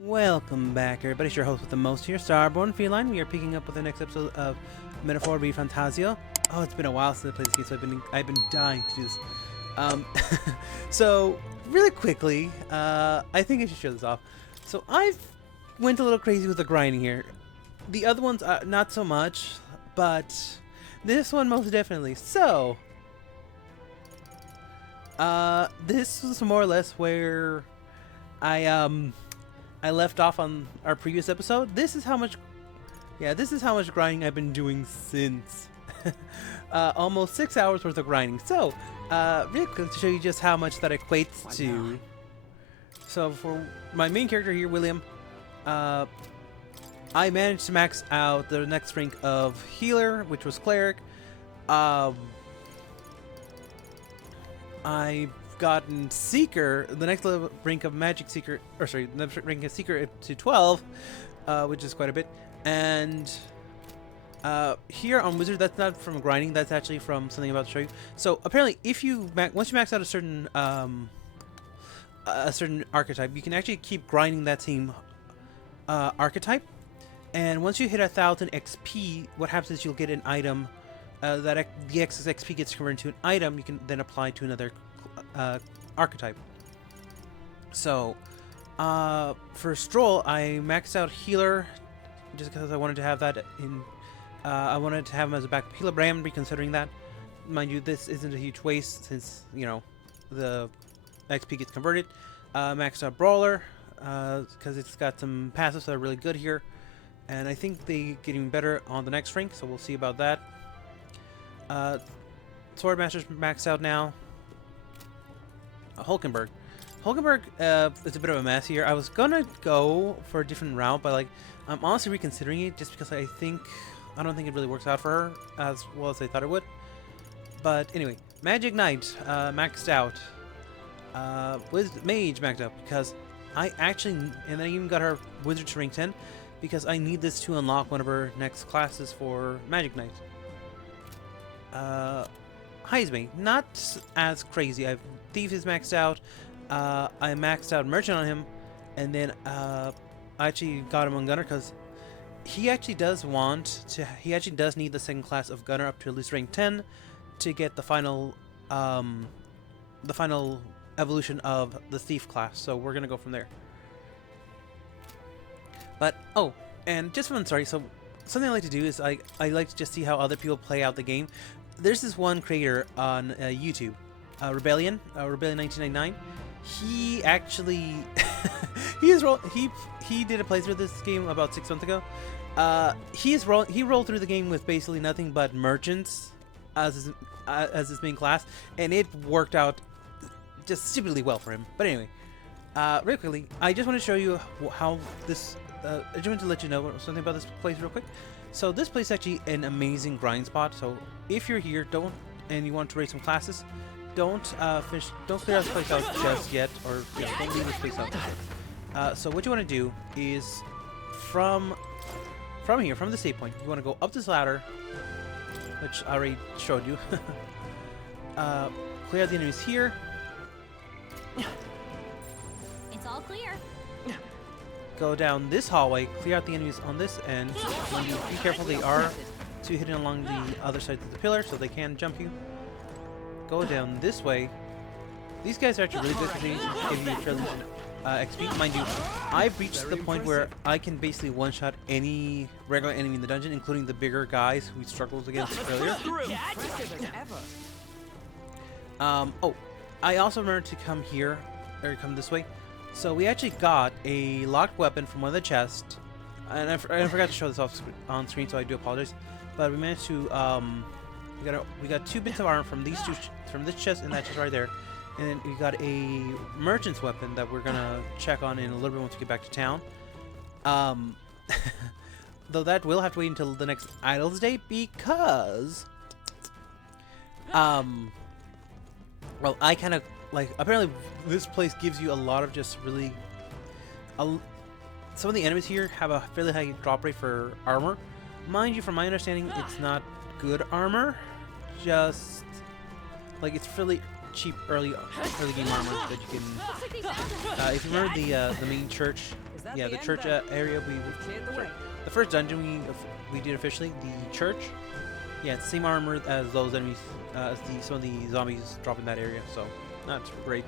Welcome back, everybody. It's your host with the most here, StarBornFeline. We are picking up with the next episode of Metaphor Refantazio. Oh, it's been a while since I played this game, so I've been dying to do this. So really quickly, I think I should show this off. So I've went a little crazy with the grinding here. The other ones, not so much, but this one most definitely. So, this was more or less where I left off on our previous episode. This is how much grinding I've been doing since. Almost 6 hours worth of grinding. So, really quick to show you just how much that equates to. So for my main character here, William, I managed to max out the next rank of healer, which was cleric. I've gotten Seeker, the next level rank of Magic Seeker, or sorry, the next rank of Seeker to 12, which is quite a bit. And here on Wizard, that's not from grinding, that's actually from something I'm about to show you. So apparently, if you once you max out a certain archetype, you can actually keep grinding that same archetype. And once you hit 1,000 XP, what happens is you'll get an item. The excess XP gets converted into an item you can then apply to another archetype. So, for Stroll, I maxed out healer just because I wanted to have that in. I wanted to have him as a backup healer, but I am reconsidering that. Mind you, this isn't a huge waste since the XP gets converted. Maxed out Brawler because it's got some passives that are really good here, and I think they get even better on the next rank. So we'll see about that. Swordmaster's maxed out now. Hulkenberg. Hulkenberg is a bit of a mess here. I was gonna go for a different route, but I'm honestly reconsidering it just because I don't think it really works out for her as well as I thought it would. But anyway, Magic Knight maxed out. Mage maxed out because I even got her Wizard to rank 10 because I need this to unlock one of her next classes for Magic Knight. Heisme, not as crazy. Thief is maxed out. I maxed out Merchant on him, and then I actually got him on Gunner because he actually does need the second class of Gunner up to at least rank 10 to get the final evolution of the Thief class. So we're gonna go from there. But and just one story. So something I like to do is I like to just see how other people play out the game. There's this one creator on YouTube, Rebellion 1999. He actually he did a playthrough of this game about 6 months ago. He rolled through the game with basically nothing but merchants as his main class, and it worked out just stupidly well for him. But anyway, real quickly, I just want to show you how this. I just want to let you know something about this place real quick. So this place is actually an amazing grind spot. So if you're here, and you want to raise some classes, don't clear out this place out just yet, or don't leave this place out. So what you want to do is from here, from the save point, you want to go up this ladder, which I already showed you. Clear out the enemies here. It's all clear. Go down this hallway, clear out the enemies on this end. Be careful, they are hidden along the other side of the pillar, so they can jump you. Go down this way. These guys are actually really good for giving you fairly XP. Mind you, I've reached the point where I can basically one-shot any regular enemy in the dungeon, including the bigger guys who we struggled against earlier. I also remembered to come here, or come this way. So we actually got a locked weapon from one of the chests, and I forgot to show this off on screen, so I do apologize. But we managed to we got 2 bits of armor from these from this chest and that chest right there, and then we got a merchant's weapon that we're gonna check on in a little bit once we get back to town. Though that will have to wait until the next Idols Day because well, I kind of apparently this place gives you a lot of just really some of the enemies here have a fairly high drop rate for armor. Mind you, from my understanding, it's not good armor, just it's fairly cheap early game armor that you can. If you remember the main church yeah, the church area. The first dungeon we did officially, the church. Yeah, it's the same armor as those enemies, as some of the zombies drop in that area. So that's great.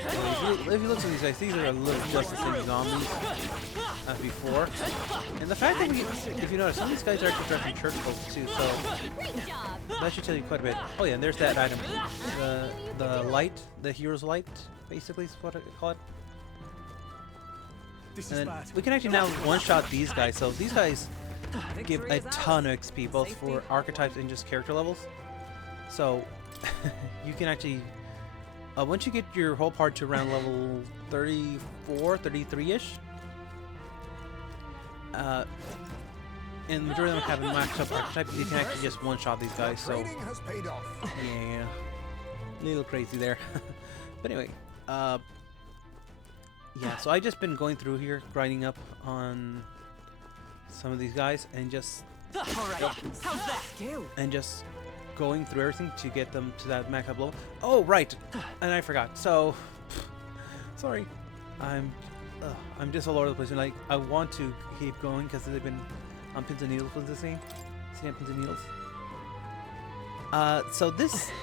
If you look at these guys, these are a little just the same zombies as before. And the fact that if you notice, some of these guys are actually dressed in church clothes too, so that should tell you quite a bit. Oh yeah, and there's that item. The light, the hero's light, basically is what I call it. And we can actually now one-shot these guys, so these guys give a ton of XP, both for archetypes and just character levels. So you can actually... once you get your whole part to around level 34, 33-ish, and the majority of them have a maxed up archetype, you can actually just one-shot these guys, so yeah, a little crazy there. But anyway, yeah, so I just been going through here, grinding up on some of these guys, and just going through everything to get them to that max up level. Oh, right, and I forgot. So, sorry, I'm just all over the place. And like, I want to keep going because they've been on pins and needles with this game. See, on pins and needles.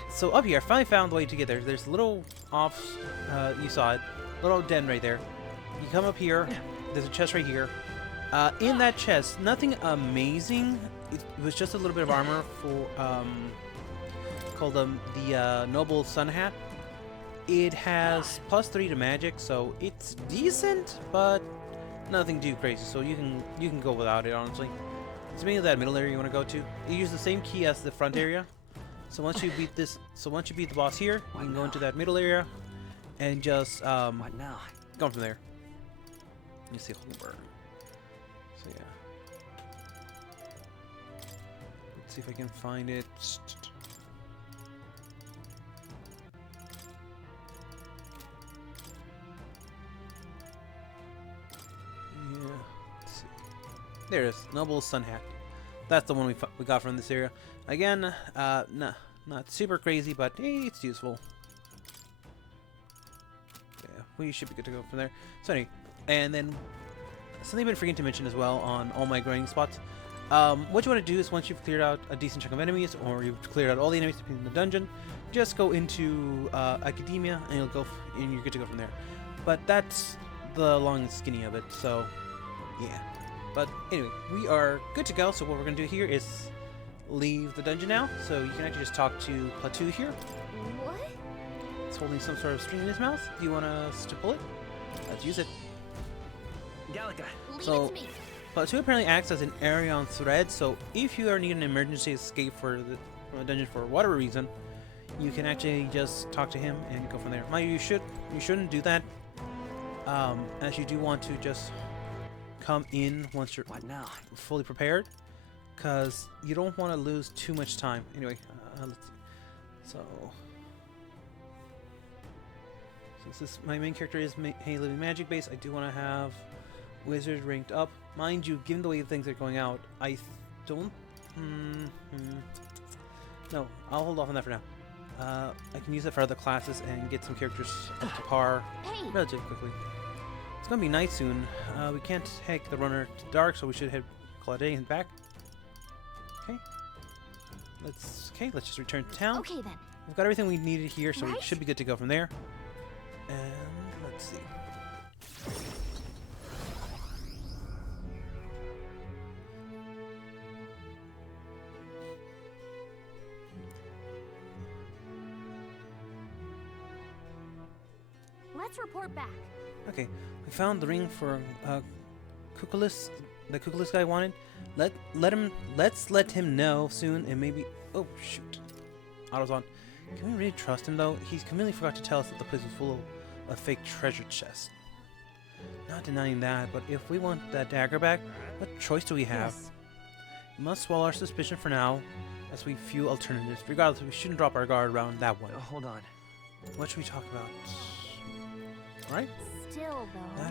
So up here, I finally found the way to get there. There's a little off. You saw it, little den right there. You come up here. There's a chest right here. In that chest, nothing amazing. It was just a little bit of armor for called the Noble Sun Hat. It has +3 to magic, so it's decent, but nothing too crazy. So you can go without it, honestly. It's mainly that middle area you want to go to. You use the same key as the front area. So once you beat the boss here, you can go into that middle area and just go from there. Let me see Holberg. So yeah. Let's see if I can find it. Yeah. Let's see. There it is. Noble Sun Hat. That's the one we got from this area. Again, not super crazy, but it's useful. Yeah, we should be good to go from there. So anyway, and then something I've been forgetting to mention as well on all my grinding spots. What you want to do is once you've cleared out a decent chunk of enemies, or you've cleared out all the enemies in the dungeon, just go into Academia, and and you're good to go from there. But that's the long and skinny of it. So yeah. But anyway, we are good to go. So what we're gonna do here is leave the dungeon now. So you can actually just talk to Plateau here. What? It's holding some sort of string in his mouth. Do you want us to pull it? Let's use it. Gallica. So Plateau apparently acts as an area on thread. So if you are needing an emergency escape from a dungeon for whatever reason, you can actually just talk to him and go from there. Mind you, you shouldn't do that, as you do want to just come in once you're fully prepared, because you don't want to lose too much time. Anyway, let's see. So since this my main character is living magic base, I do want to have wizard ranked up. Mind you, given the way things are going out, I don't. No, I'll hold off on that for now. I can use it for other classes and get some characters up to par relatively quickly. It's gonna be night soon. We can't take the runner to dark, so we should call it a day and back. Okay. Let's just return to town. Okay then. We've got everything we needed here, so we should be good to go from there. And let's see. Let's report back. Okay, we found the ring for Kukulus, the Kukulus guy wanted. Let's let him know soon, and maybe. Oh shoot, auto's on. Can we really trust him though? He's conveniently forgot to tell us that the place was full of fake treasure chests. Not denying that, but if we want that dagger back, what choice do we have? Yes. We must swallow our suspicion for now, as we few alternatives. Regardless, we shouldn't drop our guard around that one. Hold on. What should we talk about? Right? Still though.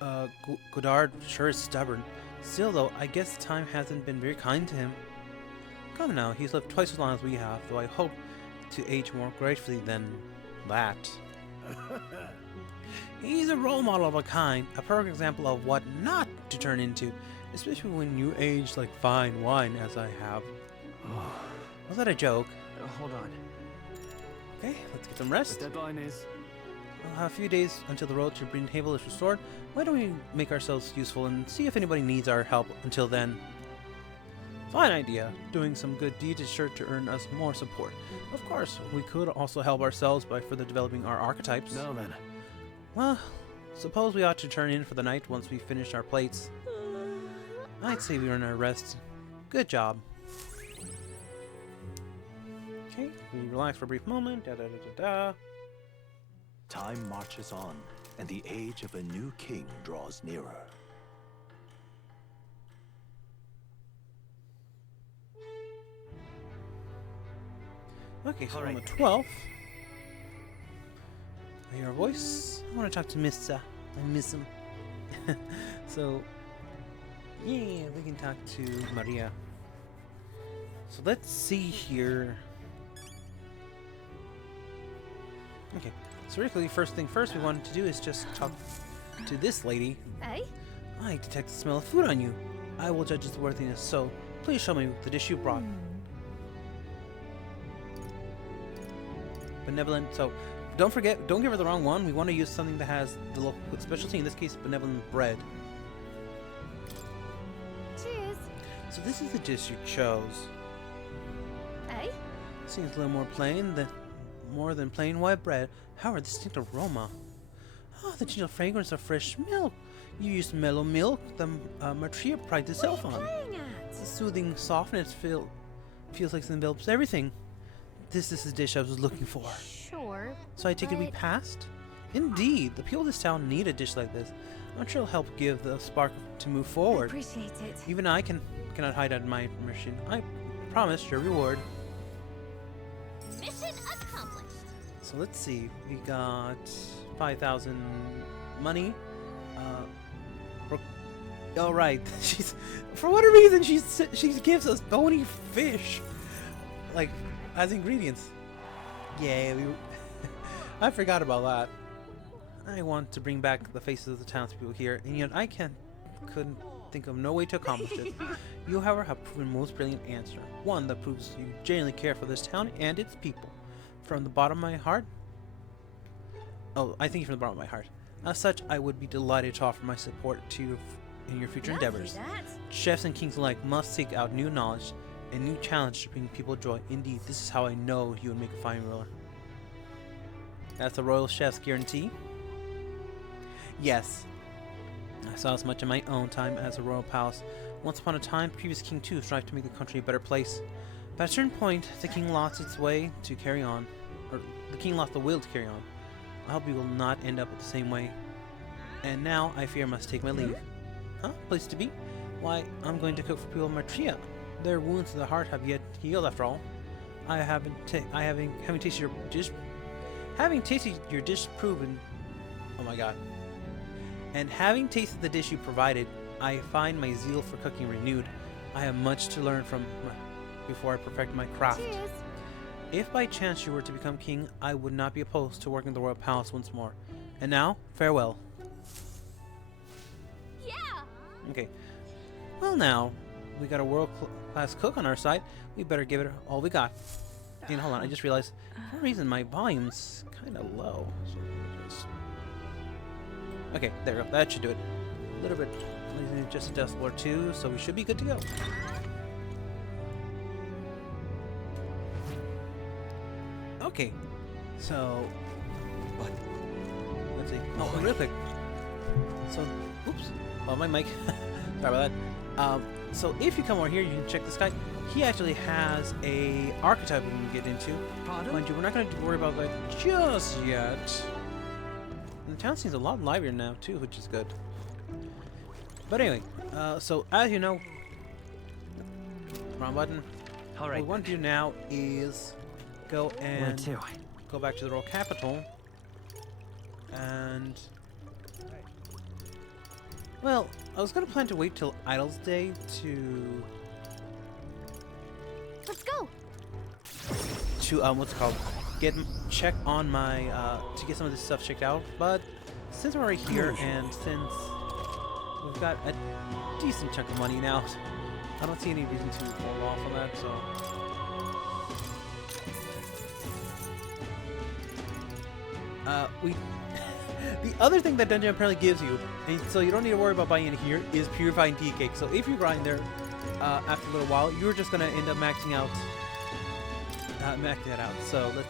That Godard sure is stubborn. Still though, I guess time hasn't been very kind to him. Come now, he's lived twice as long as we have, though I hope to age more gracefully than that. He's a role model of a kind, a perfect example of what not to turn into, especially when you age like fine wine as I have. Was that a joke? Hold on. Okay, let's get some The rest. deadline is... We'll have a few days until the road to Green Table is restored. Why don't we make ourselves useful and see if anybody needs our help until then? Fine idea. Doing some good deeds is sure to earn us more support. Of course, we could also help ourselves by further developing our archetypes. No, then. Well, suppose we ought to turn in for the night once we finish our plates. I'd say we earn our rest. Good job. Okay, we relax for a brief moment. Da da da da da. Time marches on, and the age of a new king draws nearer. Okay, so on Alright. the 12th. I hear a voice. I want to talk to Mr. I miss him. So, yeah, we can talk to Maria. So let's see here. Okay, so really, first thing first we wanted to do is just talk to this lady. Eh? I detect the smell of food on you. I will judge its worthiness, so please show me the dish you brought. Benevolent, so don't forget, don't give her the wrong one. We want to use something that has the local specialty, in this case, benevolent bread. Cheers. So this is the dish you chose. Eh? Seems a little more than plain white bread. However, distinct aroma. Oh, the gentle fragrance of fresh milk. You used mellow milk the Matria prides itself What are on. you playing at? The soothing softness feels like it envelops everything. This is the dish I was looking for. Sure. So I take it we but- passed? Indeed, the people of this town need a dish like this. I'm sure it'll help give the spark to move I forward. appreciate it. Even I cannot hide out my mission. I promise your reward. Mission accomplished. So let's see. We got 5,000 money. Oh right, she's for whatever reason she gives us bony fish, like as ingredients. Yeah, I forgot about that. I want to bring back the faces of the townspeople here, and yet I couldn't think of no way to accomplish this. You, however, have proven a most brilliant answer. One that proves you genuinely care for this town and its people. From the bottom of my heart. Oh, I thank you from the bottom of my heart. As such, I would be delighted to offer my support to you in your future endeavors. Chefs and kings alike must seek out new knowledge and new challenges to bring people joy. Indeed, this is how I know you would make a fine ruler. That's the royal chef's guarantee. Yes, I saw as much in my own time as a royal palace. Once upon a time, the previous king too strived to make the country a better place. But at a certain point, the king lost its way to carry on, or the king lost the will to carry on. I hope you will not end up the same way. And now, I fear I must take my leave. Huh? Place to be? Why, I'm going to cook for people in Matria. Their wounds to the heart have yet healed, after all. Having tasted your dish proven. Oh my god. And having tasted the dish you provided, I find my zeal for cooking renewed. I have much to learn before I perfect my craft. Cheers. If by chance you were to become king, I would not be opposed to working the royal palace once more. And now, farewell. Yeah. Okay. Well now, we got a world-class cook on our side. We better give it all we got. And hold on, I just realized, for some reason, my volume's kind of low. So okay, there we go. That should do it. A little bit, just a decibel or two, so we should be good to go. Okay, so let's see. Oh, real quick. So, oops. Oh, my mic. Sorry about that. So if you come over here, you can check this guy. He actually has a archetype we can get into. Pardon? Mind you, we're not going to worry about that just yet. And the town seems a lot livelier now too, which is good. But anyway, so as you know, wrong button. All right. What we want to do now is go Where and to? go back to the royal capital, and well, I was gonna plan to wait till Idol's Day to Let's go. what's it called, check on my to get some of this stuff checked out, but since we're right here, and since we've got a decent chunk of money now, I don't see any reason to hold off on that, so... The other thing that dungeon apparently gives you, and so you don't need to worry about buying it here, is purifying tea cake. So if you grind there, after a little while, you're just gonna end up maxing that out. So let's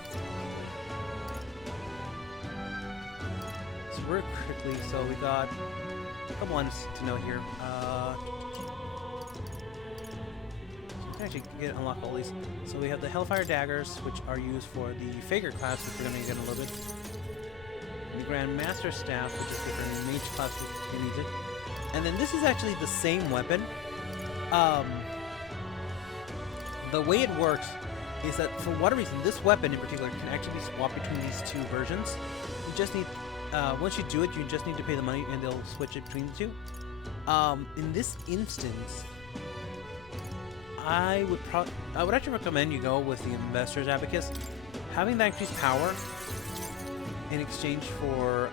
real quickly. So we got a couple items to know here. So we can actually unlock all these. So we have the Hellfire daggers, which are used for the Faker class, which we're gonna get in a little bit. The Grand Master Staff, which is different mage class if you need it. And then this is actually the same weapon. The way it works is that for whatever reason, this weapon in particular can actually be swapped between these two versions. You just need, once you do it, you just need to pay the money and they'll switch it between the two. In this instance, I would actually recommend you go with the Investor's Abacus. Having that increased power in exchange for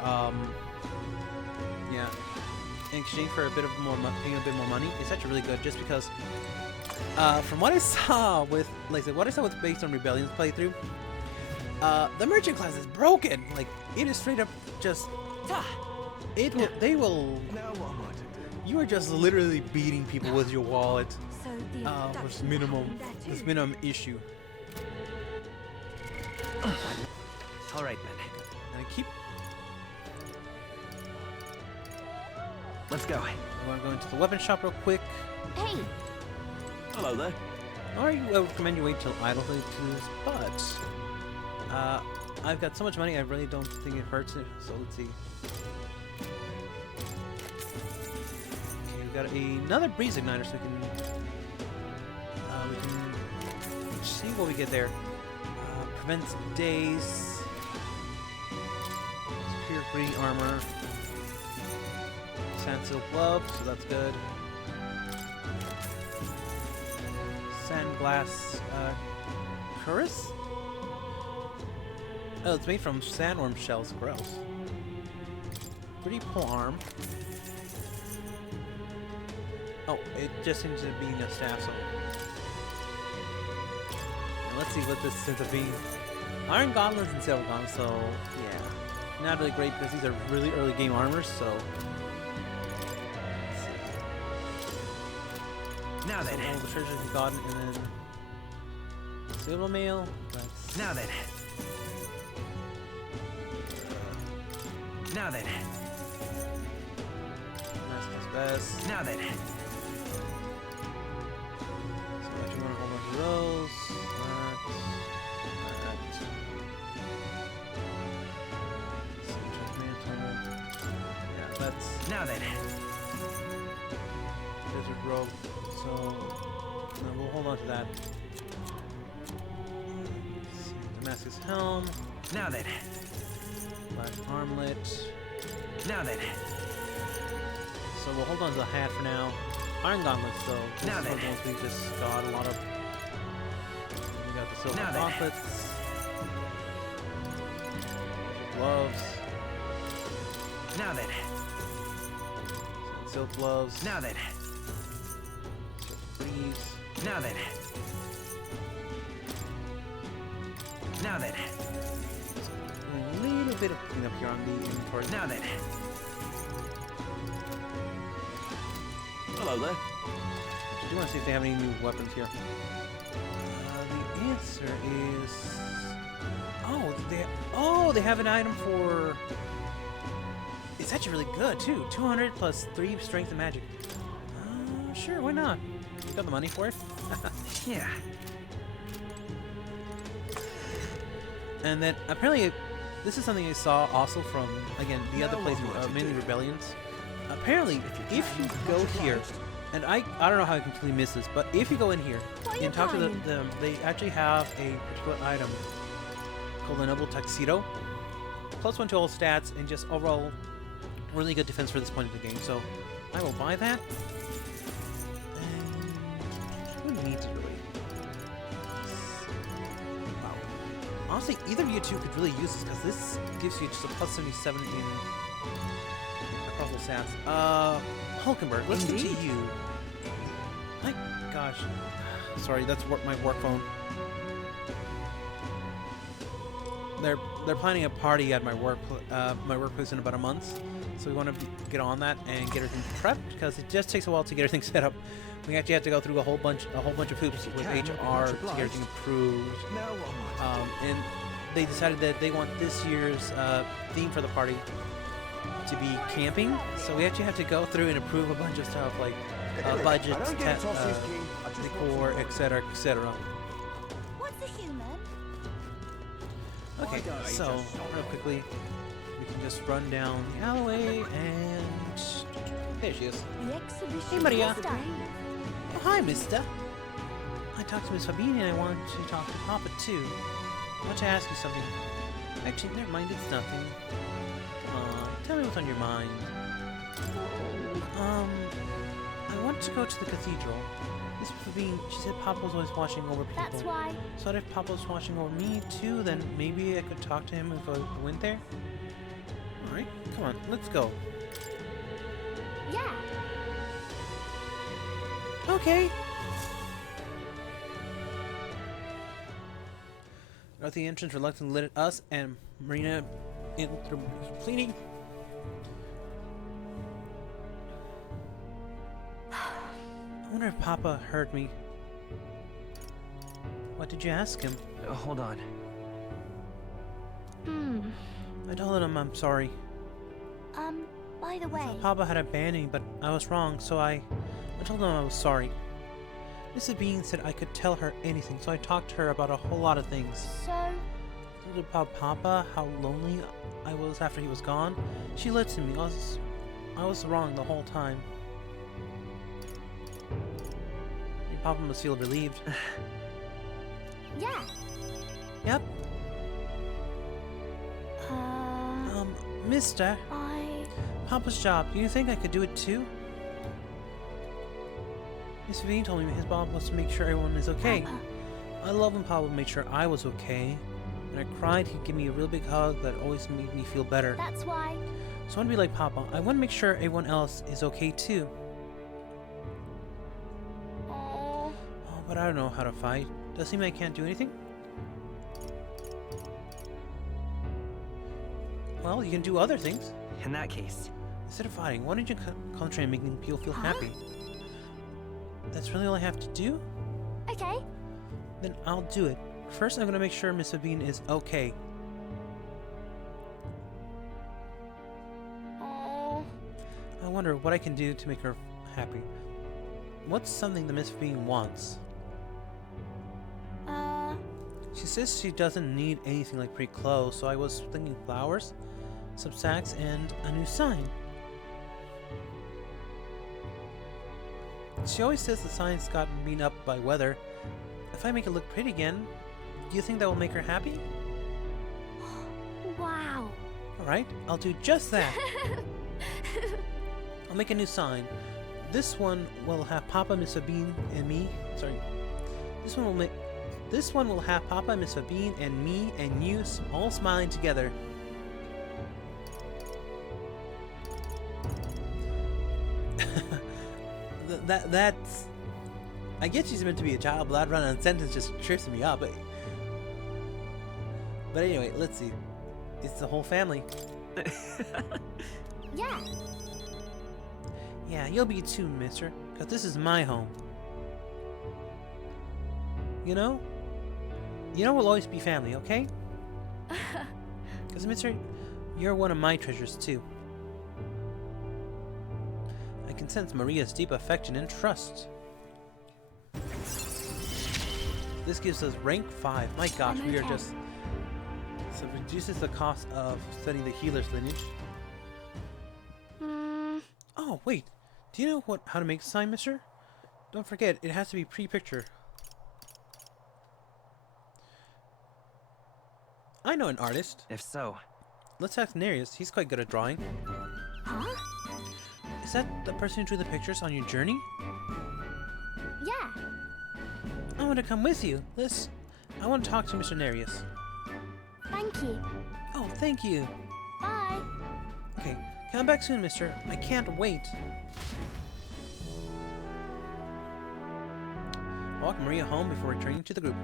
paying a bit more money is actually really good, just because from what I saw with based on Rebellion's playthrough, the merchant class is broken. Like, it is straight up just they will Now what am I to do? you are just literally beating people with your wallet So the with minimum issue. All right, then. And I keep Let's go. I want to go into the weapon shop real quick. Hey, Hello there. Or I would recommend you wait till idle to do this, but I've got so much money I really don't think it hurts it. So let's see. Okay, we've got another breeze igniter, so we can see what we get there. Prevents daze. Superior green armor. Sandsteel glove, so that's good. Sandglass cuirass? Oh, it's made from sandworm shells. Gross. Pretty pole arm. Oh, it just seems to be a staff, so... And let's see what this ends up being. Iron gauntlets and silver gauntlets, so... yeah. Not really great because these are really early game armors, so... Now then. All the treasures we've gotten, and then... silver mail. That's... Now then. Now then. That's best. Now then. So actually want a whole bunch of those. Yeah, that's Now then. desert robe. So no, we'll hold on to that. Let's see, Damascus helm. Now then. Black armlet. Now then. So we'll hold on to the hat for now. Iron gauntlets, so this Now is then. one of the ones we just got a lot of. We got the silver Now then. gauntlets. Gloves. Now then. Silk gloves. Now then. Silk breeze. Now then. Now then. A little bit of cleanup here on the inventory. Now then. Hello there. I do want to see if they have any new weapons here. The answer is... they have an item for... It's actually really good, too. 200 plus 3 strength and magic. Sure, why not? You got the money for it? Yeah. And then, apparently, this is something I saw also from, again, the other Now what playthrough, would you mainly do? Rebellions. Apparently, if you go here, and I don't know how I completely missed this, but if you go in here What are you and talk to buying? them, they actually have a particular item called the Noble Tuxedo. +1 to all stats, and just overall really good defense for this point of the game. So I will buy that. And who needs it really? Wow. Honestly, either of you two could really use this, because this gives you just a +77 in awful sounds. Hulkenberg, listen to Indeed. you. My gosh. Sorry, that's my work phone. They're planning a party at my workplace in about a month, so we want to get on that and get everything prepped because it just takes a while to get everything set up. We actually have to go through a whole bunch of hoops with HR to get everything approved. And they decided that they want this year's theme for the party to be camping, so we actually have to go through and approve a bunch of stuff like budgets, decor, etc., etc. What's a human? Okay, so real quickly, we can just run down the alleyway and there she is. The exhibition. Hey, Maria. is done. Oh, hi, Mister. I talked to Miss Fabini and I want to talk to Papa too. I want to ask you something. Actually, never mind, it's nothing. Tell me what's on your mind. I want to go to the cathedral. Miss Fabine, she said Papa was always watching over people. That's why. So if Papa was watching over me too, then maybe I could talk to him if I went there? Alright, come on, let's go. Yeah. Okay. At the entrance, reluctantly lit at us and Marina in through Feline. I wonder if Papa heard me. What did you ask him? Hold on. I told him I'm sorry. By the way. Papa had abandoned me, but I was wrong, so I told him I was sorry. Mrs. Bean said I could tell her anything, so I talked to her about a whole lot of things. So. I told her about Papa, how lonely I was after he was gone. She listened to me. I was wrong the whole time. Your Papa must feel relieved. Yeah. Yep. Mister, Papa's job. Do you think I could do it too? Miss Vivian told me his Bob was to make sure everyone is okay. Papa. I love when Papa made sure I was okay. When I cried, he'd give me a real big hug that always made me feel better. That's why. So I want to be like Papa. I want to make sure everyone else is okay too. Oh. Oh, but I don't know how to fight. Does it mean I can't do anything? Well, you can do other things. In that case. Instead of fighting, why don't you concentrate on making people feel happy? That's really all I have to do? Okay. Then I'll do it. First, I'm going to make sure Miss Sabine is okay. Oh. I wonder what I can do to make her happy. What's something that Miss Sabine wants? She says she doesn't need anything like pretty clothes, so I was thinking flowers, some sacks, and a new sign. She always says the sign's got beaten up by weather. If I make it look pretty again, do you think that will make her happy? Wow. Alright, I'll do just that. I'll make a new sign. This one will have Papa, Miss Sabine, and me. Sorry. This one will have Papa, Miss Sabine, and me, and you all smiling together. That's... I guess she's meant to be a child, but that run-on sentence just trips me up. But anyway, let's see. It's the whole family. Yeah. Yeah, you'll be too, mister, because this is my home. You know? We'll always be family, okay? Because, mister, you're one of my treasures, too. I can sense Maria's deep affection and trust. This gives us rank 5. My gosh, we are just... So it reduces the cost of studying the healer's lineage. Oh, wait. Do you know how to make a sign, mister? Don't forget, it has to be pre-picture. I know an artist. If so. Let's ask Nereus. He's quite good at drawing. Huh? Is that the person who drew the pictures on your journey? Yeah. I want to come with you. I want to talk to Mr. Nereus. Thank you. Oh, thank you. Bye. Okay, Come back soon, mister. I can't wait. Walk Maria home before returning to the group.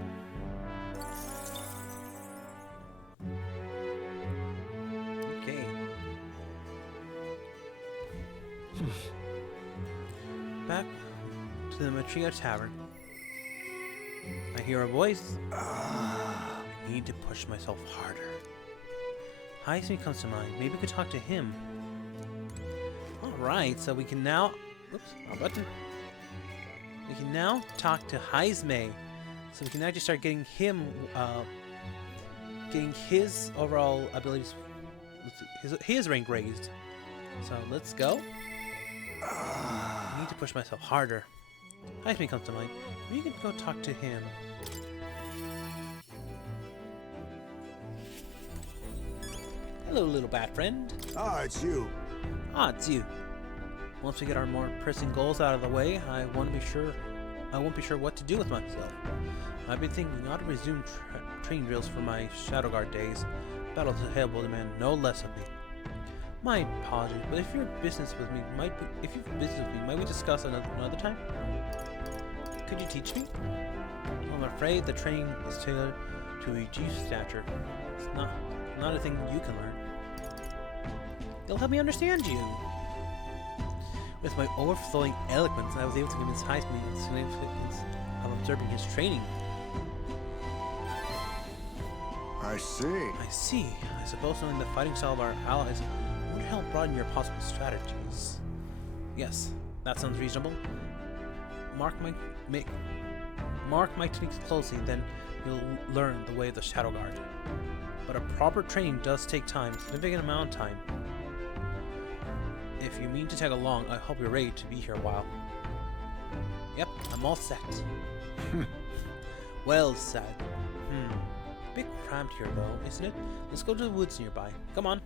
Okay. Back to the Matria Tavern. I hear a voice. I need to push myself harder. Heisme comes to mind. Maybe we could talk to him. Alright, so we can now... Oops, wrong button. We can now talk to Heisme. So we can actually start getting him... getting his overall abilities... Let's see, his rank raised. So let's go. I need to push myself harder. Heisme comes to mind. We can go talk to him. Hello, little bat friend. Ah, it's you. Ah, it's you. Once we get our more pressing goals out of the way, I won't be sure what to do with myself. I've been thinking I ought to resume training drills for my Shadow Guard days. Battles ahead will demand no less of me. My apologies, but if you've business with me, might we discuss another time? Could you teach me? I'm afraid the training is tailored to reduce stature. It's not a thing you can learn. You'll help me understand you. With my overflowing eloquence, I was able to convince Heisme the significance of observing his training. I see. I see. I suppose knowing the fighting style of our allies would help broaden your possible strategies. Yes, that sounds reasonable. Mark my techniques closely, then you'll learn the way of the Shadow Guard. But a proper training does take time, a significant amount of time. If you mean to tag along, I hope you're ready to be here a while. Yep, I'm all set. Well said. Bit cramped here though, isn't it? Let's go to the woods nearby. Come on.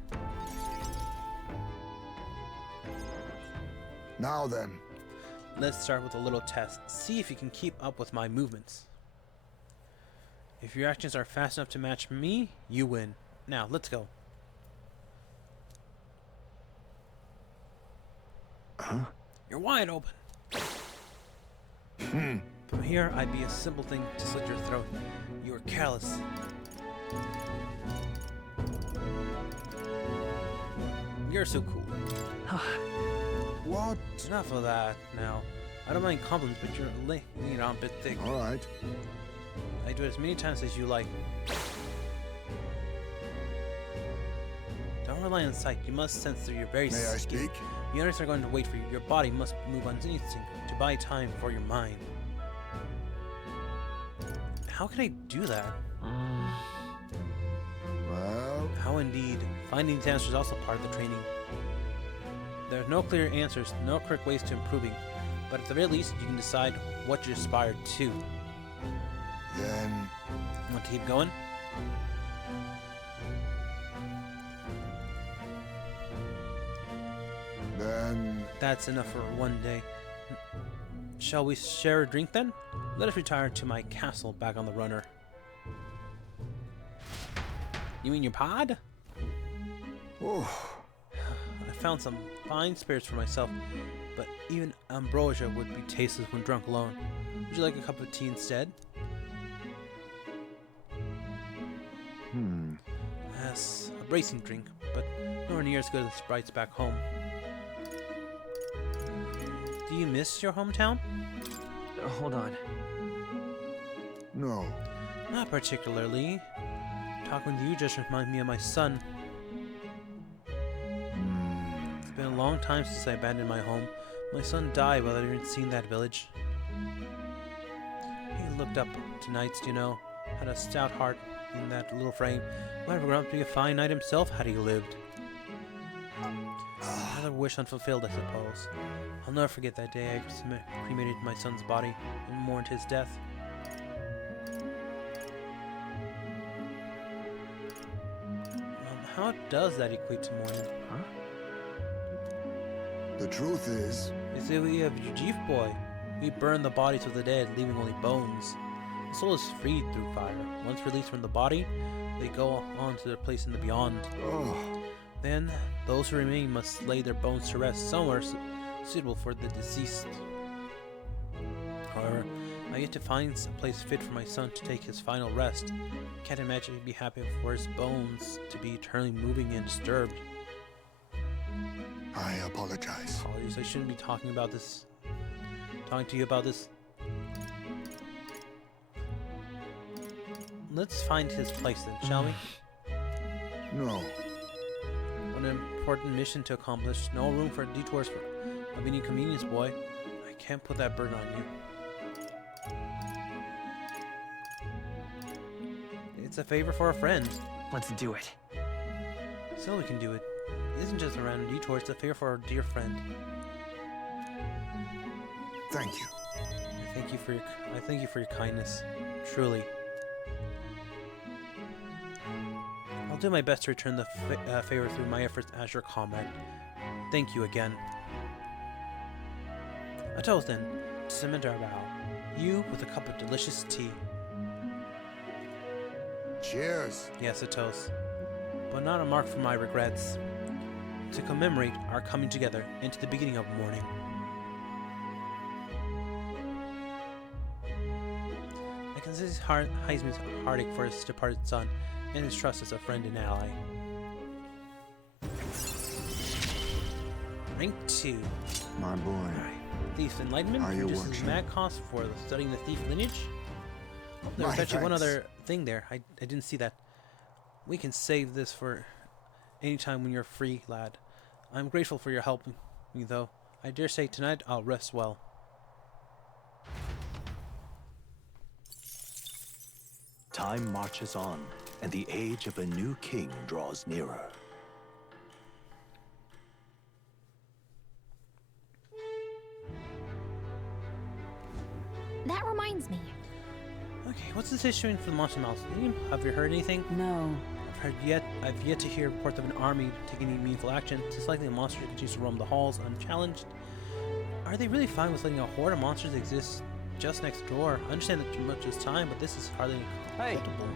Now then. Let's start with a little test. See if you can keep up with my movements. If your actions are fast enough to match me, you win. Now, let's go. Huh? You're wide open. From here, I'd be a simple thing to slit your throat. You are callous. You're so cool. What? Enough of that now. I don't mind compliments, but you're laying it on a bit thick. All right. I do it as many times as you like. Don't rely on sight. You must sense through your very May I skin. speak? The others are going to wait for you. Your body must move on instinct to buy time for your mind. How can I do that? Well, How indeed. Finding these answers is also part of the training. There are no clear answers, no correct ways to improving, but at the very least, you can decide what you aspire to. then Want to keep going? That's enough for one day. Shall we share a drink then? Let us retire to my castle back on the runner. You mean your pod? oh, I found some fine spirits for myself, but even ambrosia would be tasteless when drunk alone. Would you like a cup of tea instead? Yes, a bracing drink, but nowhere near as good as Sprite's back home. Do you miss your hometown? Hold on. no. Not particularly. Talking with you just reminds me of my son. It's been a long time since I abandoned my home. My son died without even seeing that village. He looked up to knights, you know, had a stout heart in that little frame. Might have grown up to be a fine knight himself had he lived. Another wish unfulfilled, I suppose. I'll never forget that day I cremated my son's body and mourned his death. How does that equate to mourning? The truth is, It's the way of your chief boy. We burn the bodies of the dead, leaving only bones. The soul is freed through fire. Once released from the body, they go on to their place in the beyond. oh, Then, those who remain must lay their bones to rest somewhere suitable for the deceased. However, I get to find a place fit for my son to take his final rest. Can't imagine he'd be happy for his bones to be eternally moving and disturbed. I apologize. Apologies, I shouldn't be talking to you about this. Let's find his place then, shall we? No. What an important mission to accomplish. No room for detours of any convenience, boy. I can't put that burden on you. It's a favor for a friend. Let's do it. So we can do it. It isn't just a random detour, it's a favor for our dear friend. Thank you. I thank you for your kindness. Truly. I'll do my best to return the favor through my efforts as your comrade. Thank you again. A toast then, to cement our vow. You with a cup of delicious tea. Cheers. Yes, a toast. But not a mark for my regrets. To commemorate our coming together into the beginning of morning. I consider Heisman's heartache for his departed son, and his trust as a friend and ally. Rank 2. My boy. Alright. Thief's Enlightenment Are you reduces watching? mag cost for studying the thief lineage. Oh, there was My actually one thanks. other thing there. I didn't see that. We can save this for any time when you're free, lad. I'm grateful for your help me, though. I dare say tonight I'll rest well. Time marches on, and the age of a new king draws nearer. That reminds me. Okay, what's the situation for the monster mouse? Have you heard anything? No. I've yet to hear reports of an army taking any meaningful action. It's likely the monster continues to roam the halls unchallenged. Are they really fine with letting a horde of monsters exist just next door? I understand that too much is time, but this is hardly acceptable.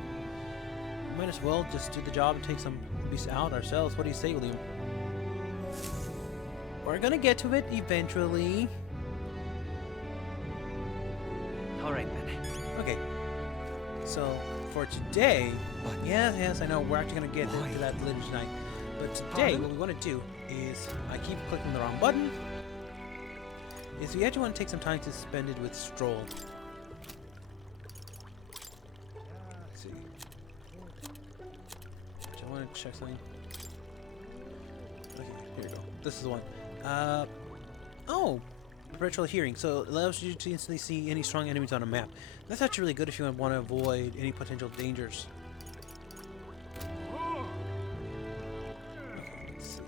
We might as well just do the job and take some beasts out ourselves. What do you say, William? We're gonna get to it eventually. Alright then. Okay. So for today, yes, I know we're actually gonna get into that later tonight. But today, what we want to do is, I keep clicking the wrong button. Is we actually want to take some time to spend it with Stroll. Let's see. I want to check something. Okay, here we go. This is the one. Oh, perpetual hearing. So it allows you to instantly see any strong enemies on a map. That's actually really good if you want to avoid any potential dangers. Okay, let's see.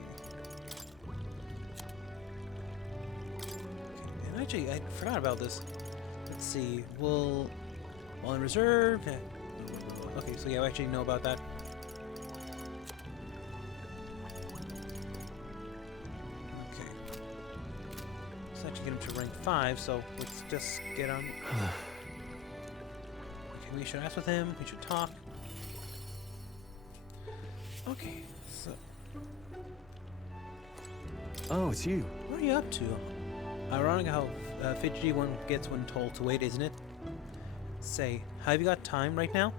And actually, I forgot about this. Let's see. While in reserve. Okay, so yeah, I actually know about that. Okay. Let's actually get him to rank 5, so let's just get on. Okay, we should ask with him, we should talk. Okay, so. Oh, it's you. What are you up to? Ironic how fidgety one gets when told to wait, isn't it? Say, have you got time right now?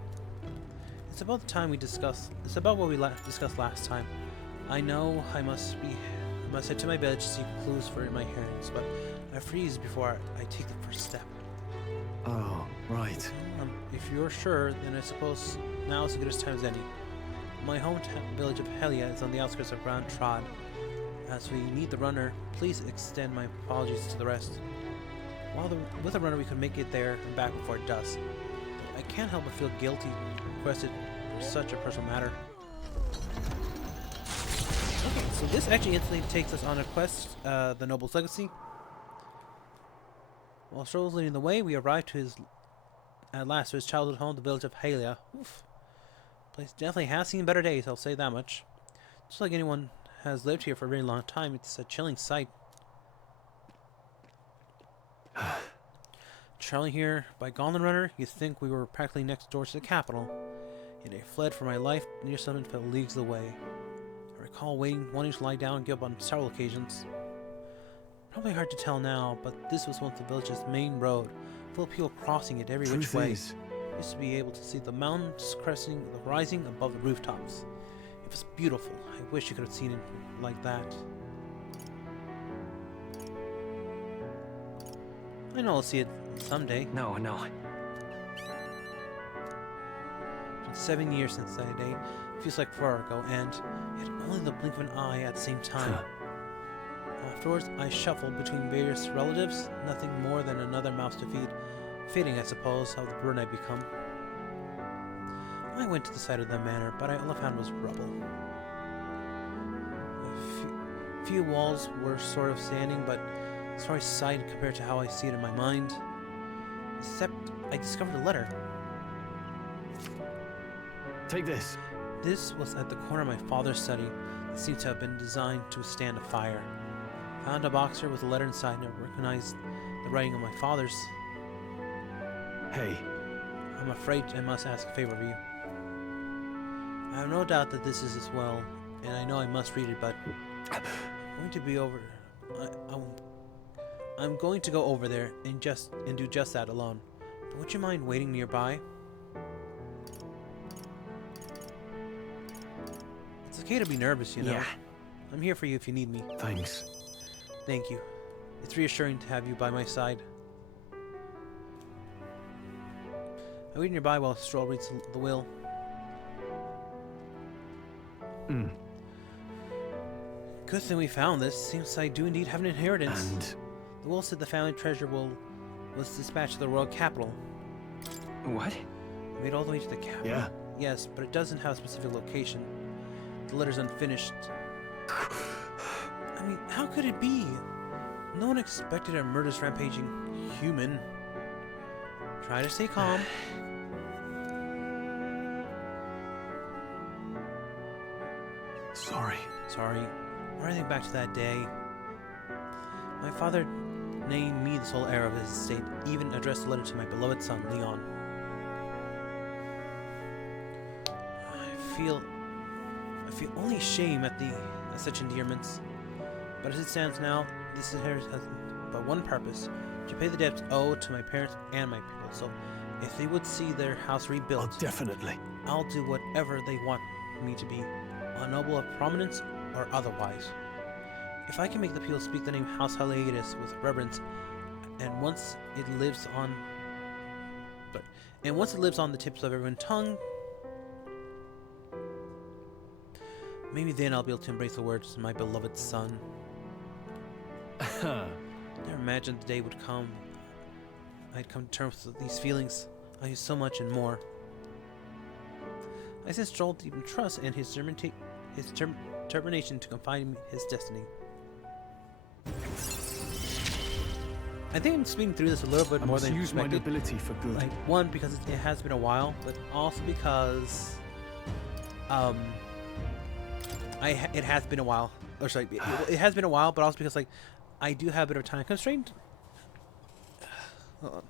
It's about the time we discussed. It's about what we discussed last time. I know I must head to my village to seek clues for my errands, but I freeze before I take the first step. Oh, right. If you're sure, then I suppose now is as good as time as any. My hometown village of Helia is on the outskirts of Grand Trod. As we need the runner, please extend my apologies to the rest. With the runner, we could make it there and back before dusk. I can't help but feel guilty requested for such a personal matter. Okay, so this actually instantly takes us on a quest, the Noble's Legacy. While Stroll's leading the way, we arrive at last to his childhood home, the village of Helia. Oof. Place definitely has seen better days, I'll say that much. Just like anyone has lived here for a very long time, it's a chilling sight. Traveling here by Gauntlet Runner, you'd think we were practically next door to the capital. Yet I fled for my life near some fell leagues away. I recall wanting to lie down and give up on several occasions. Probably hard to tell now, but this was once the village's main road, full of people crossing it every which way. Used to be able to see the mountains rising above the rooftops. It was beautiful. I wish you could have seen it like that. I know I'll see it someday. No. It's been 7 years since that day. It feels like forever ago, and yet only the blink of an eye at the same time. Afterwards, I shuffled between various relatives, nothing more than another mouse to feed. Fitting, I suppose, of the burden I'd become. I went to the side of the manor, but all I found was rubble. A few walls were sort of standing, but sorry sight compared to how I see it in my mind. Except I discovered a letter. Take this. This was at the corner of my father's study. It seemed to have been designed to withstand a fire. Found a box here with a letter inside, and I recognized the writing of my father's. Hey. I'm afraid I must ask a favor of you. I have no doubt that this is as well, and I know I must read it, but I'm going to be over. I'm going to go over there and do just that alone. But would you mind waiting nearby? It's okay to be nervous, you know. Yeah. I'm here for you if you need me. Thanks. Thank you. It's reassuring to have you by my side. I wait nearby while Stroll reads the will. Good thing we found this. Seems I do indeed have an inheritance. And The will said the family treasure was dispatched to the royal capital. what? It made all the way to the capital. Yeah. Yes, but it doesn't have a specific location. The letter's unfinished. I mean, how could it be? No one expected a murderous rampaging human. Try to stay calm. Sorry. Or anything back to that day. My father named me the sole heir of his estate, even addressed a letter to my beloved son, Leon. I feel only shame at such endearments. But as it stands now, this inheritance has but one purpose: to pay the debts owed to my parents and my people. So, if they would see their house rebuilt, Definitely. I'll do whatever they want me to be, a noble of prominence or otherwise. If I can make the people speak the name House Hiatus with reverence, and once it lives on the tips of everyone's tongue, maybe then I'll be able to embrace the words of my beloved son. Never imagined the day would come I'd come to terms with these feelings I use so much and more. I sensed Joel deep in trust and his determination to confide in his destiny. I think I'm speeding through this a little bit more than use my expected. nobility for good. Like, one, because it has been a while, but also because it has been a while. Or sorry, it has been a while, but also because like I do have a bit of a time constraint. Hold on.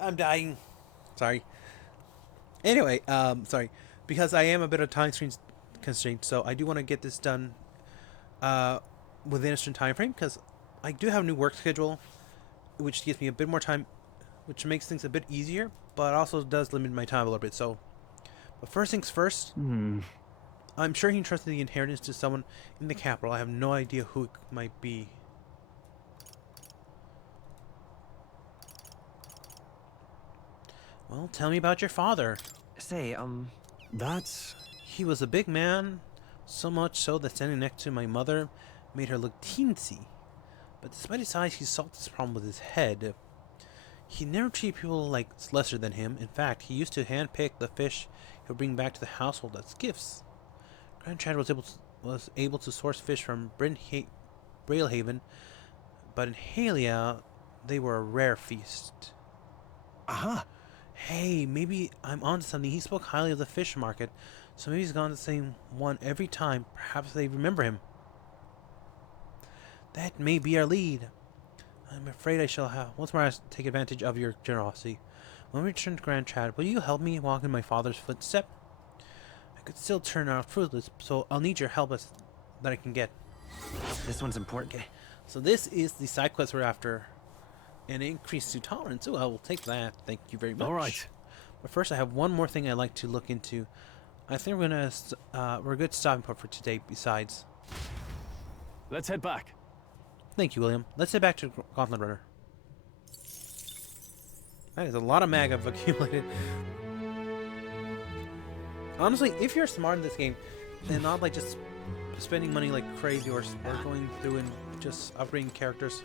I'm dying. Sorry. Anyway, sorry, because I am a bit of time constraint, so I do want to get this done within a certain time frame, because I do have a new work schedule, which gives me a bit more time, which makes things a bit easier, but also does limit my time a little bit. So, but first things first, I'm sure he entrusted the inheritance to someone in the capital. I have no idea who it might be. Well, tell me about your father. Say, that's... He was a big man, so much so that standing next to my mother made her look teensy. But despite his size, he solved this problem with his head. He never treated people like lesser than him. In fact, he used to handpick the fish he would bring back to the household as gifts. Grandchild was able to source fish from Brailhaven, but in Halia, they were a rare feast. Aha! Hey, maybe I'm onto something. He spoke highly of the fish market, so maybe he's gone to the same one every time. Perhaps they remember him. That may be our lead. I'm afraid I shall have once more take advantage of your generosity. When we return to Grand Chad, will you help me walk in my father's footstep? I could still turn out fruitless, so I'll need your help as that I can get. This one's important. Okay, so this is the side quest we're after. An increase to tolerance. Oh, I will take that. Thank you very much. All right. But first, I have one more thing I'd like to look into. I think we're gonna we're a good stopping point for today. Besides, Let's head back. thank you, William. Let's head back to Gauntlet Runner. That is a lot of mag I've accumulated. Honestly, if you're smart in this game, and not like just spending money like crazy or going through and just upgrading characters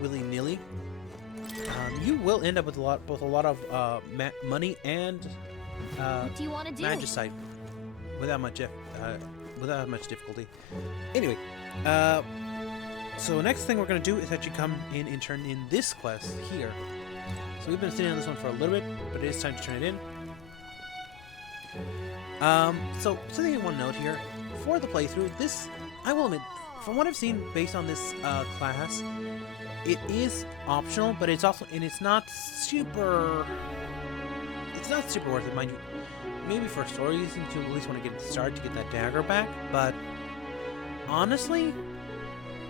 willy-nilly, you will end up with both a lot of money and What do you want to do? magicite without much difficulty. Anyway, so next thing we're gonna do is actually come in and turn in this quest here. So we've been sitting on this one for a little bit, but it is time to turn it in. So something I want to note here for the playthrough, this, I will admit, from what I've seen based on this class, it is optional, but it's also, and it's not super worth it, mind you. Maybe for story reasons, you at least want to get it started to get that dagger back, but honestly,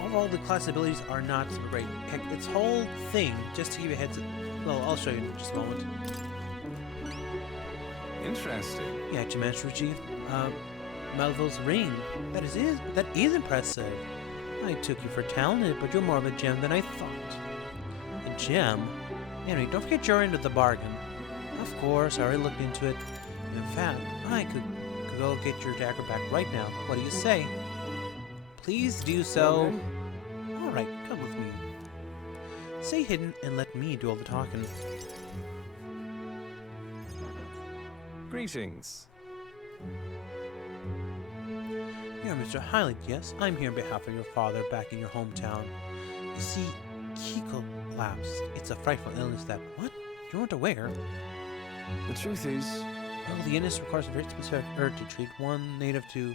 overall the class abilities are not super great. Heck, its whole thing, just to give you a heads up, well, I'll show you in just a moment. Interesting. Yeah, you managed to achieve Melville's ring. That is impressive. I took you for talented, but you're more of a gem than I thought. A gem? Anyway, don't forget your end of the bargain. Of course, I already looked into it. In fact, I could go get your dagger back right now. What do you say? Please do so. Alright, come with me. Stay hidden and let me do all the talking. Greetings. You're Mr. Highland, yes? I'm here on behalf of your father back in your hometown. You see, he collapsed. It's a frightful illness that... What? You weren't aware? The truth is, Well, the illness requires a very specific herb to treat, one native to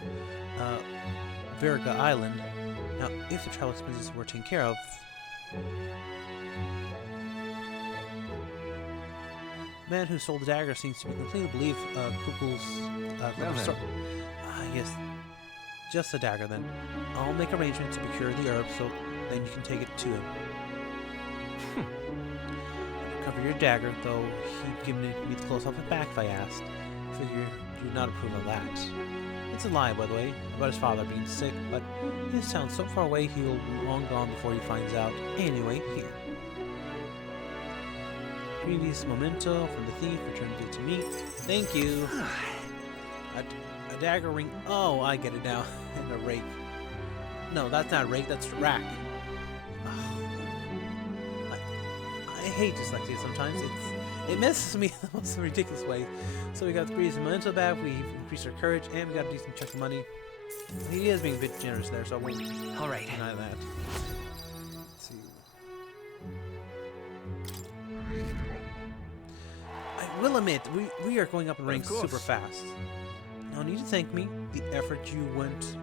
Virga Island. Now, if the travel expenses were taken care of... Man who stole the dagger seems to be completely believe Kukul's story. Ah, yes. Just the dagger, then. I'll make arrangements to procure the herb, so then you can take it to him. Cover your dagger, though he'd given me the close off his back if I asked. Figure you'd not approve of that. It's a lie, by the way, about his father being sick, but his town's so far away he'll be long gone before he finds out. Anyway, here. Previous memento from the thief returned it to me. Thank you. A dagger ring. Oh, I get it now. And a rake. No, that's not rake. That's rack. I hate dyslexia sometimes. It messes me in the most ridiculous ways. So we got the previous memento back. We've increased our courage, and we got a decent chunk of money. He is being a bit generous there, so I won't deny that. Let's see. I will admit, we are going up in ranks super fast. No need to thank me. The effort you went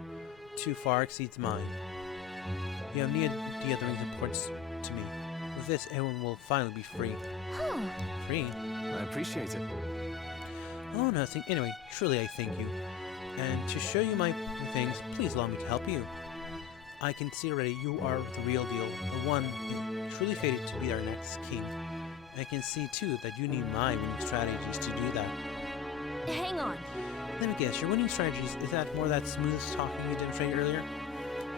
too far exceeds mine. You have no idea the ring's importance to me. With this, everyone will finally be free. Huh. Free? I appreciate it. Oh, nothing. Anyway, truly I thank you. And to show you my things, please allow me to help you. I can see already you are the real deal, the one truly fated to be our next king. I can see, too, that you need my winning strategies to do that. Hang on. Let me guess, your winning strategies, is that more that smooth talking you demonstrated earlier?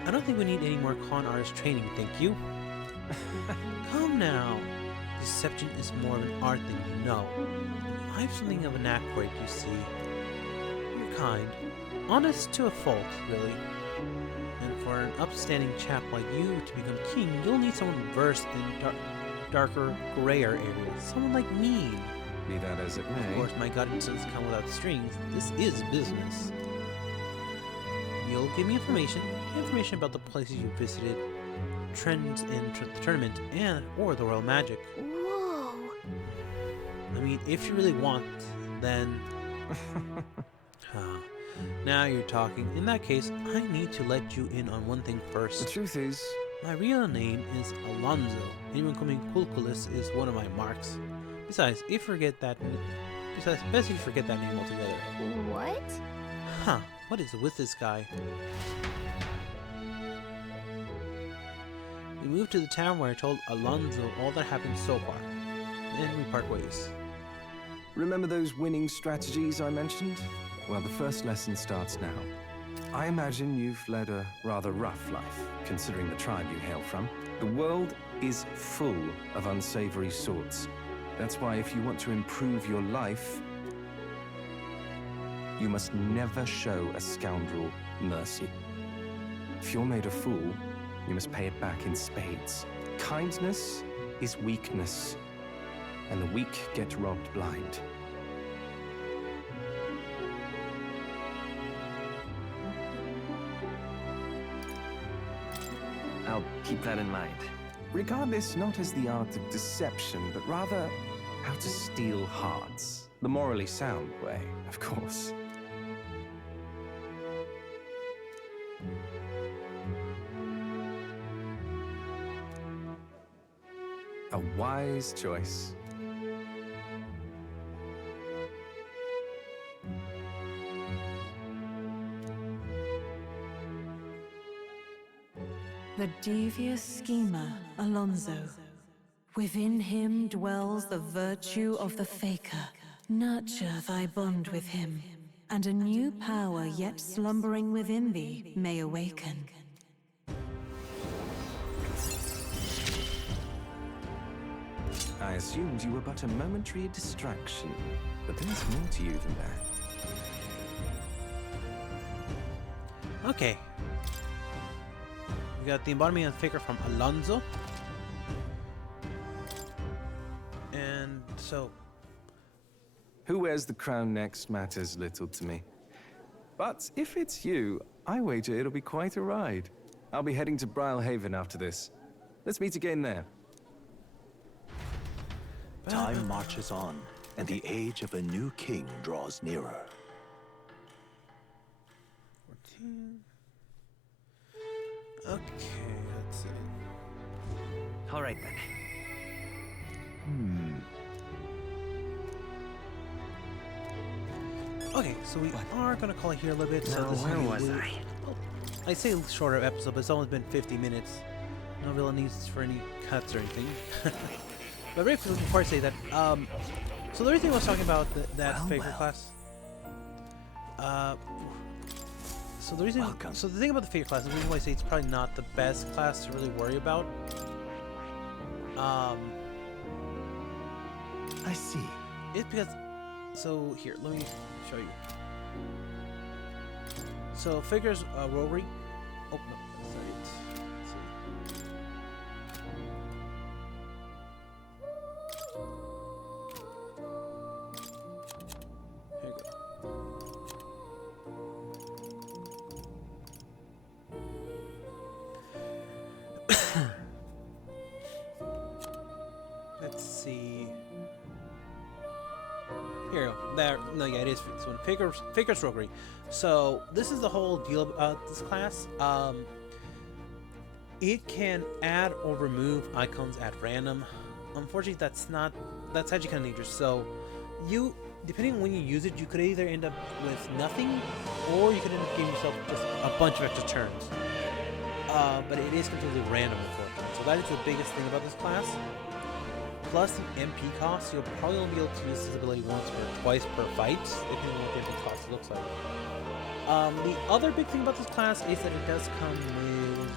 I don't think we need any more con artist training, thank you. Come now. Deception is more of an art than you know. I have something of a knack for it, you see. You're kind. Honest to a fault, really. And for an upstanding chap like you to become king, you'll need someone versed in darker, grayer areas. Someone like me. Be that as it may. Of course, my guidance doesn't come without strings. This is business. You'll give me information about the places you visited, trends in the tournament, or the royal magic. Whoa. I mean, if you really want, then... Now you're talking. In that case, I need to let you in on one thing first. The truth is, my real name is Alonzo. Anyone calling me Culculus is one of my marks. Besides, if you forget that... Besides, best if you forget that name altogether. What? Huh, what is with this guy? We moved to the town where I told Alonso all that happened so far. Then we part ways. Remember those winning strategies I mentioned? Well, the first lesson starts now. I imagine you've led a rather rough life, considering the tribe you hail from. The world is full of unsavory sorts. That's why if you want to improve your life, you must never show a scoundrel mercy. If you're made a fool, you must pay it back in spades. Kindness is weakness, and the weak get robbed blind. I'll keep that in mind. Regard this not as the art of deception, but rather how to steal hearts. The morally sound way, of course. A wise choice. The devious schemer, Alonso. Within him dwells the virtue of the Faker. Nurture thy bond with him, and a new power yet slumbering within thee may awaken. I assumed you were but a momentary distraction, but there's more to you than that. Okay. We got the embodiment of the Faker from Alonso. And so... Who wears the crown next matters little to me. But if it's you, I wager it'll be quite a ride. I'll be heading to Brylehaven after this. Let's meet again there. Time marches on, and the age of a new king draws nearer. 14. Okay, let's see. All right then. Okay, so we are gonna call it here a little bit. So Now, this where is was I? I say shorter episode, but it's almost been 50 minutes. No real needs for any cuts or anything. But very quickly before I say that, so the reason I was talking about that Faker class. So the reason, so the thing about the Faker class, the reason why I say it's probably not the best class to really worry about. I see. It's because, so here, let me show you. So Faker's roguery. Oh no, that's not it. Let's see. Here we go. Let's see. Here we go. There. No, yeah, it is. It's one. Faker's roguery. So this is the whole deal about this class. It can add or remove icons at random. Unfortunately, that's actually kind of dangerous. So you, depending on when you use it, you could either end up with nothing, or you could end up giving yourself just a bunch of extra turns. But it is completely random, unfortunately. So that is the biggest thing about this class. Plus the MP cost, you'll probably only be able to use this ability once or twice per fight, depending on what the MP cost looks like. The other big thing about this class is that it does come with...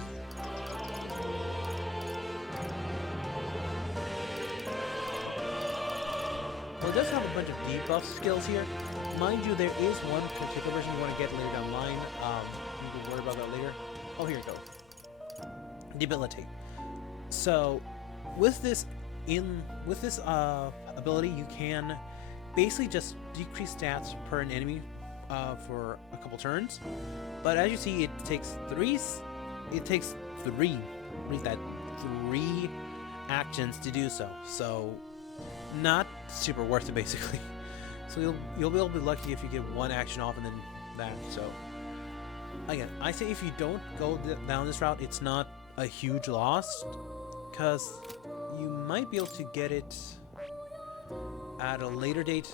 Well, it does have a bunch of debuff skills here. Mind you, there is one particular version you want to get later down the line. You can worry about that later. Oh, here we go. Debilitate. So, with this ability, you can basically just decrease stats per an enemy for a couple turns. But as you see, it takes three actions to do so. So, not super worth it, basically. So you'll be able to be lucky if you get one action off and then that. So again, I say if you don't go down this route, it's not a huge loss, because you might be able to get it. at a later date.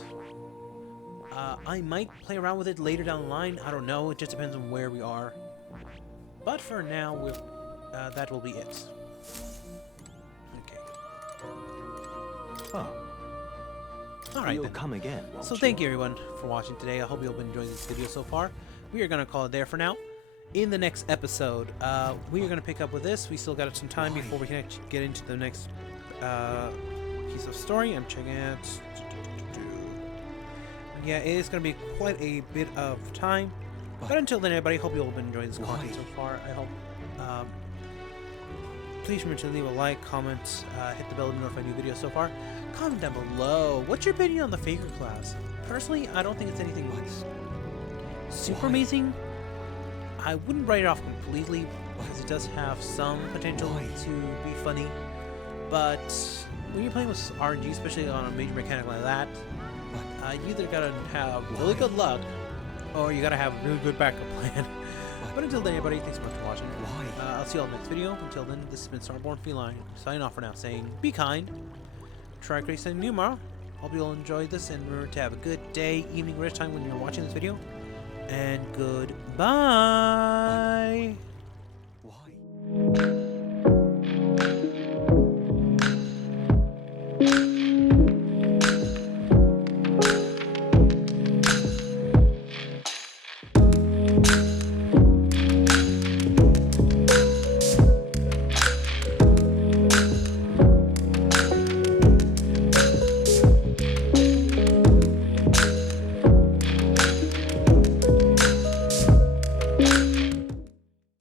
I might play around with it later down the line. I don't know. It just depends on where we are. But for now, that will be it. Okay. Oh. Alright You'll then. come again, won't So you? thank you everyone for watching today. I hope you'll been enjoying this video so far. We are going to call it there for now. In the next episode, we are going to pick up with this. We still got some time before we can actually get into the next piece of story. I'm checking it. Yeah, it is going to be quite a bit of time. But until then, everybody, hope you all have been enjoying this content so far. I hope. Please remember to leave a like, comment, hit the bell to be notified new videos so far. Comment down below. What's your opinion on the Faker class? Personally, I don't think it's anything super amazing. I wouldn't write it off completely because it does have some potential to be funny. But when you're playing with RNG, especially on a major mechanic like that, you either gotta have really good luck or you gotta have a really good backup plan. But until then, everybody, thanks so much for watching. I'll see you all in the next video. Until then, this has been StarBornFeline signing off for now, saying be kind, try to create something new tomorrow. Hope you all enjoyed this, and remember to have a good day, evening, rest time when you're watching this video. And goodbye.